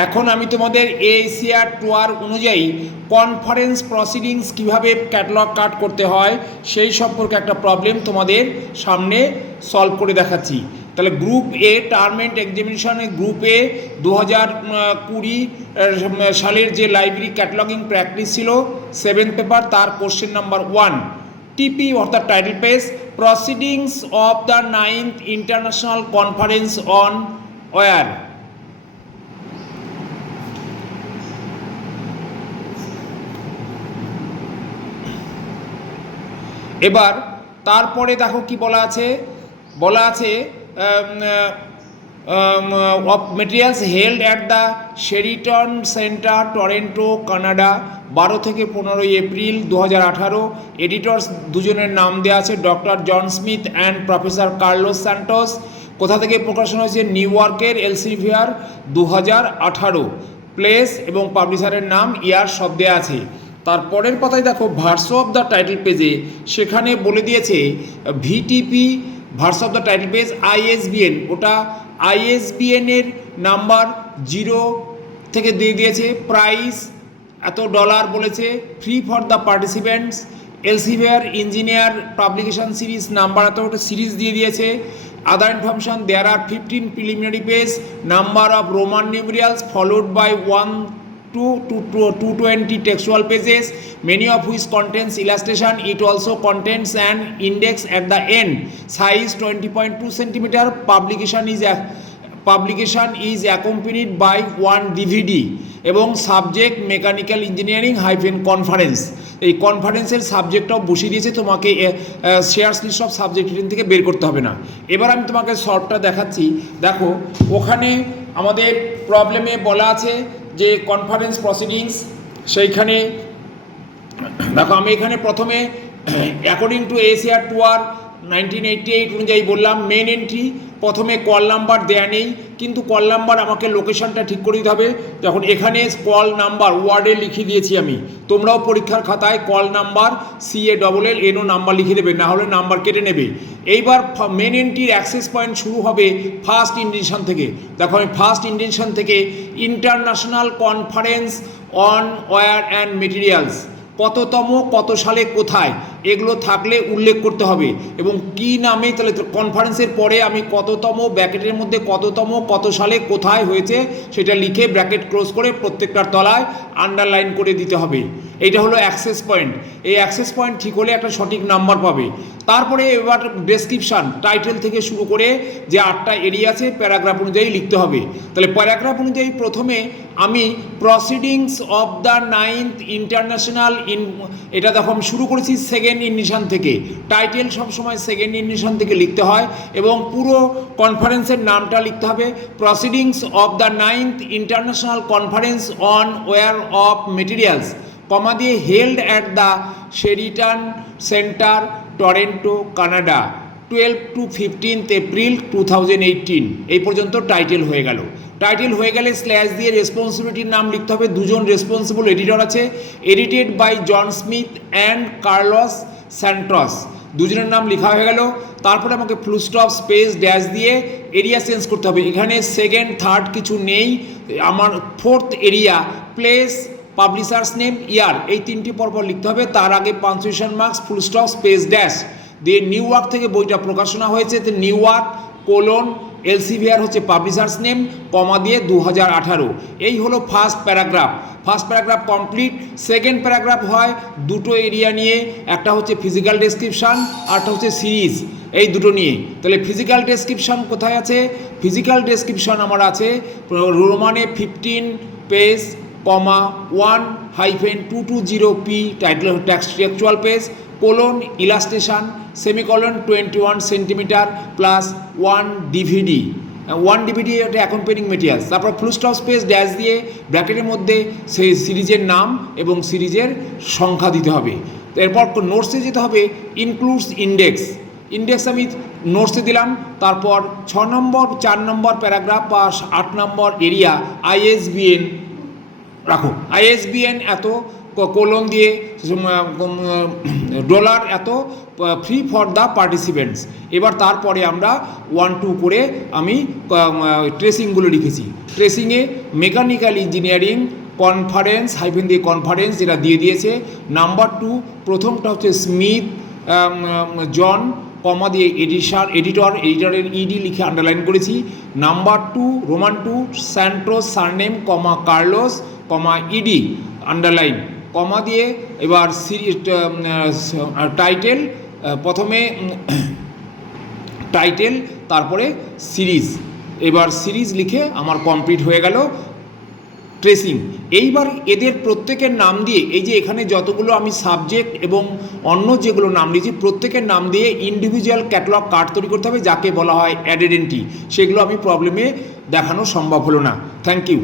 এখন আমি তোমাদের এশিয়ার টুয়ার অনুযায়ী কনফারেন্স প্রসিডিংস কিভাবে ক্যাটালগ কাট করতে হয় সেই সম্পর্কে একটা প্রবলেম তোমাদের সামনে সলভ করে দেখাচ্ছি। তাহলে গ্রুপ এ টার্মেন্ট এক্সামিনেশনে গ্রুপ এ 2020 সালের যে লাইব্রেরি ক্যাটালগিং প্র্যাকটিস ছিল 7th পেপার, তার কোশ্চেন নাম্বার 1 টিপি অর্থাৎ title page proceedings of the 9th international conference on wear. এবার তারপরে দেখো কি বলা আছে, materials held at the Sheraton center Toronto Canada 12 থেকে 15 এপ্রিল 2018। এডিটর্স দুজনের নাম দেওয়া আছে, doctor John Smith and professor Carlos Santos. কোথা থেকে প্রকাশন হয়েছে? নিউ ইয়র্কের এলসেভিয়ার 2018। প্লেস এবং পাবলিশারের নাম ইয়ার সব দেওয়া আছে। তারপরের পাতায় দেখো ভার্স অফ দ্য টাইটেল পেজে সেখানে বলে দিয়েছে VTP verse of the title page ISBN, ওটা আইএসবিএনের নাম্বার 0 থেকে দিয়ে দিয়েছে, প্রাইস এত ডলার বলেছে, free for the participants, Elsevier engineer publication series number এত, ওটা সিরিজ দিয়ে দিয়েছে। Other information, there are 15 preliminary page, number of Roman numerals followed by 1 to 220 textual pages, many of which contains illustration. It also contains an index at the end, size 20.2 cm. Publication is accompanied by 1 DVD এবং subject mechanical engineering conference. এই কনফারেন্সের সাবজেক্টটাও বসিয়ে দিয়েছে, তোমাকে share list of subject থেকে বের করতে হবে না। এবার আমি তোমাকে সলভটা দেখাচ্ছি। দেখো ওখানে আমাদের প্রবলেমে বলা আছে যে কনফারেন্স প্রসিডিংস, সেইখানে দেখো আমি এখানে প্রথমে অ্যাকর্ডিং টু এশিয়ার টুয়ার 1988 অনুযায়ী বললাম মেন এন্ট্রি, প্রথমে কল নাম্বার দেয়া নেই, কিন্তু কল নাম্বার আমাকে লোকেশনটা ঠিক করে দিতে হবে। যখন এখানে কল নাম্বার ওয়ার্ডে লিখে দিয়েছি আমি, তোমরাও পরীক্ষার খাতায় কল নাম্বার CALLLNO নাম্বার লিখে দেবে, না হলে নাম্বার কেটে নেবে। এইবার মেন এন্ট্রির অ্যাক্সেস পয়েন্ট শুরু হবে ফার্স্ট ইন্ডিকেশন থেকে। দেখো আমি ফার্স্ট ইন্ডিকেশন থেকে international conference on wear and materials, কততম, কত সালে, কোথায়, এগুলো থাকলে উল্লেখ করতে হবে এবং কি নামে। তাহলে কনফারেন্সের পরে আমি কততম, ব্র্যাকেটের মধ্যে কততম, কত সালে, কোথায় হয়েছে সেটা লিখে ব্র্যাকেট ক্লোজ করে প্রত্যেকটার তলায় আন্ডারলাইন করে দিতে হবে। এইটা হলো অ্যাক্সেস পয়েন্ট। এই অ্যাক্সেস পয়েন্ট ঠিক হলে একটা সঠিক নাম্বার পাবে। তারপরে এবার ডেসক্রিপশান, টাইটেল থেকে শুরু করে যে 8টা এরিয়া আছে প্যারাগ্রাফ অনুযায়ী লিখতে হবে। তাহলে প্যারাগ্রাফ অনুযায়ী প্রথমে আমি proceedings of the 9th international এটা দেখো আমি শুরু করেছি সেকেন্ড ইন্ডিকেশন থেকে। টাইটেল সবসময় সেকেন্ড ইন্ডিকেশন থেকে লিখতে হয় এবং পুরো কনফারেন্সের নামটা লিখতে হবে proceedings of the 9th international conference on wear of materials, comma দিয়ে held at the Sheraton center Toronto Canada 12 to 15 April 2018। এই পর্যন্ত টাইটেল হয়ে গেল। টাইটেল হয়ে গেলে স্ল্যাশ দিয়ে রেসপন্সিবিলিটির নাম লিখতে হবে। দুজন রেসপন্সিবল এডিটর আছে, edited by John Smith and Carlos Santos, দুজনের নাম লেখা হয়ে গেল। তারপরে আমাকে ফুল স্টপ স্পেস ড্যাশ দিয়ে এরিয়া চেঞ্জ করতে হবে। এখানে সেকেন্ড থার্ড কিছু নেই, আমার fourth area, place, publishers name, year, এই 3টি পরপর লিখতে হবে। তার আগে punctuation marks, full stop space dash দিয়ে নিউ ইয়র্ক থেকে বইটা প্রকাশনা হয়েছে, তো নিউ ইয়র্ক কোলন এলসেভিয়ার হচ্ছে পাবলিশার্স নেম, কমা দিয়ে 2018। এই হলো first paragraph. First paragraph complete. Second paragraph হয় দুটো এরিয়া নিয়ে, একটা হচ্ছে ফিজিক্যাল ডেসক্রিপশান আর একটা হচ্ছে সিরিজ, এই দুটো নিয়ে। তাহলে ফিজিক্যাল ডেসক্রিপশান কোথায় আছে? ফিজিক্যাল ডেসক্রিপশান আমার আছে রোমানে 15 পেজ, কমা 1-220p, title textual page, colon illustration, semicolon 21 centimetre plus 1 DVD, 1 DVD এটা অ্যাকম্পেনিং মেটেরিয়ালস। তারপর ফুল স্টপ স্পেস ড্যাশ দিয়ে ব্র্যাকেটের মধ্যে সেই সিরিজের নাম এবং সিরিজের সংখ্যা দিতে হবে। এরপর নোটসে যেতে হবে, ইনক্লুডস ইন্ডেক্স, ইন্ডেক্স আমি নোটসে দিলাম। তারপর 6 নম্বর 4 নম্বর প্যারাগ্রাফ বা 8 নম্বর এরিয়া ISBN রাখো, ISBN এত, কোলন দিয়ে ডলার এত ফ্রি ফর দ্য পার্টিসিপেন্টস। এবার তারপরে আমরা 1 2 করে আমি ট্রেসিংগুলো লিখেছি। ট্রেসিংয়ে মেকানিক্যাল ইঞ্জিনিয়ারিং কনফারেন্স হাইফেন দিয়ে কনফারেন্স যেটা দিয়ে দিয়েছে। নাম্বার 2 প্রথমটা হচ্ছে স্মিথ জন কমা দিয়ে এডিটরের ইডি লিখে আন্ডারলাইন করেছি। নাম্বার 2 রোমান 2 স্যান্টোস সারনেম কমা কার্লোস কমা ইডি আন্ডারলাইন কমা দিয়ে এবার টাইটেল প্রথমে টাইটেল তারপরে সিরিজ, এবার সিরিজ লিখে আমার কমপ্লিট হয়ে গেল ট্রেসিং। এইবার এদের প্রত্যেকের নাম দিয়ে এই যে এখানে যতগুলো আমি সাবজেক্ট এবং অন্য যেগুলো নাম দিয়েছি প্রত্যেকের নাম দিয়ে ইন্ডিভিজুয়াল ক্যাটালগ কার্ড তৈরি করতে হবে, যাকে বলা হয় অ্যাডেডেন্টি। সেগুলো আমি প্রবলেমে দেখানো সম্ভব হলো না। Thank you.